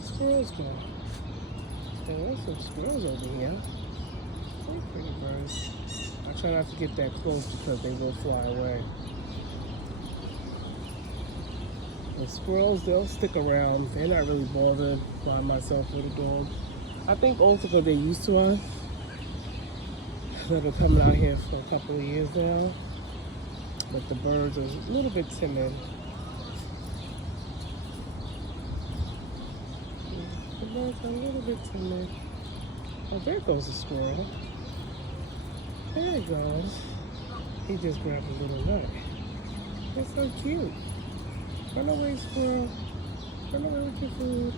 the squirrels go? There's some squirrels over here. They're pretty birds. I try not to get that close because they will fly away. The squirrels, they'll stick around. They're not really bothered by myself or the dog. I think also because they're used to us. They've been coming out here for a couple of years now. But the birds are a little bit timid. The birds are a little bit timid. Oh, there goes a squirrel. There he goes. He just grabbed a little nut. That's so cute. Run away, squirrel. Run away with your food.